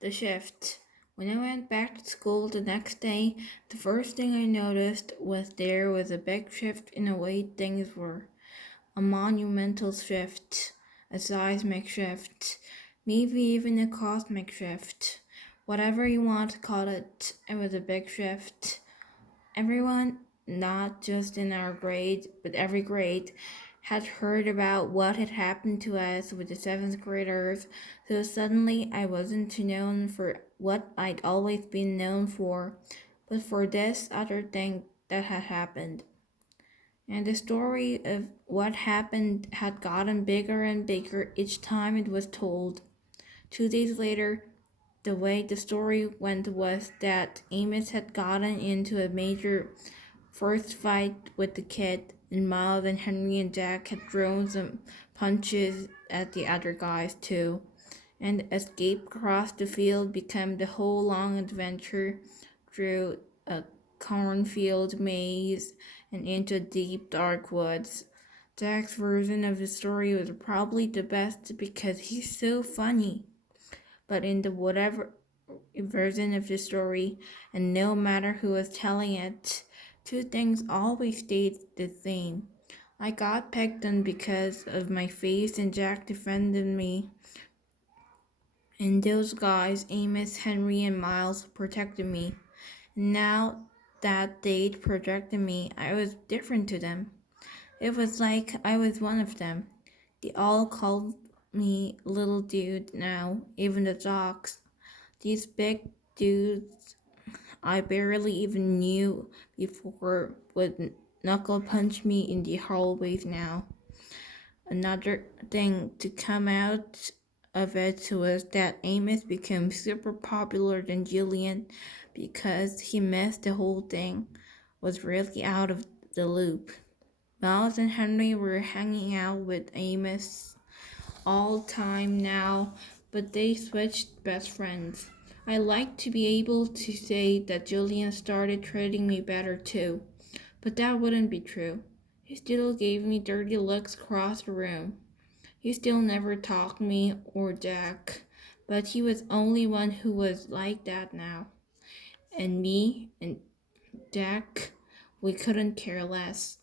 The shift. When I went back to school the next day, the first thing I noticed was there was a big shift in the way things were. A monumental shift, a seismic shift, maybe even a cosmic shift. Whatever you want to call it, it was a big shift. Everyone, not just in our grade, but every grade, had heard about what had happened to us with the seventh graders, so suddenly I wasn't known for what I'd always been known for, but for this other thing that had happened. And the story of what happened had gotten bigger and bigger each time it was told. 2 days later, the way the story went was that Amos had gotten into a major first fight with the kid, and Miles and Henry and Jack had thrown some punches at the other guys too. And escape across the field became the whole long adventure through a cornfield maze and into deep dark woods. Jack's version of the story was probably the best because he's so funny. But in the whatever version of the story, and no matter who was telling it, two things always stayed the same. I got picked on because of my face, and Jack defended me. And those guys, Amos, Henry, and Miles, protected me. And now that they'd protected me, I was different to them. It was like I was one of them. They all called me little dude now, even the dogs. These big dudes I barely even knew before would knuckle punch me in the hallways now. Another thing to come out of it was that Amos became super popular than Julian because he missed the whole thing, was really out of the loop. Miles and Henry were hanging out with Amos all time now, but they switched best friends. I like to be able to say that Julian started treating me better too, but that wouldn't be true. He still gave me dirty looks across the room. He still never talked to me or Jack, but he was only one who was like that now. And me and Jack, we couldn't care less.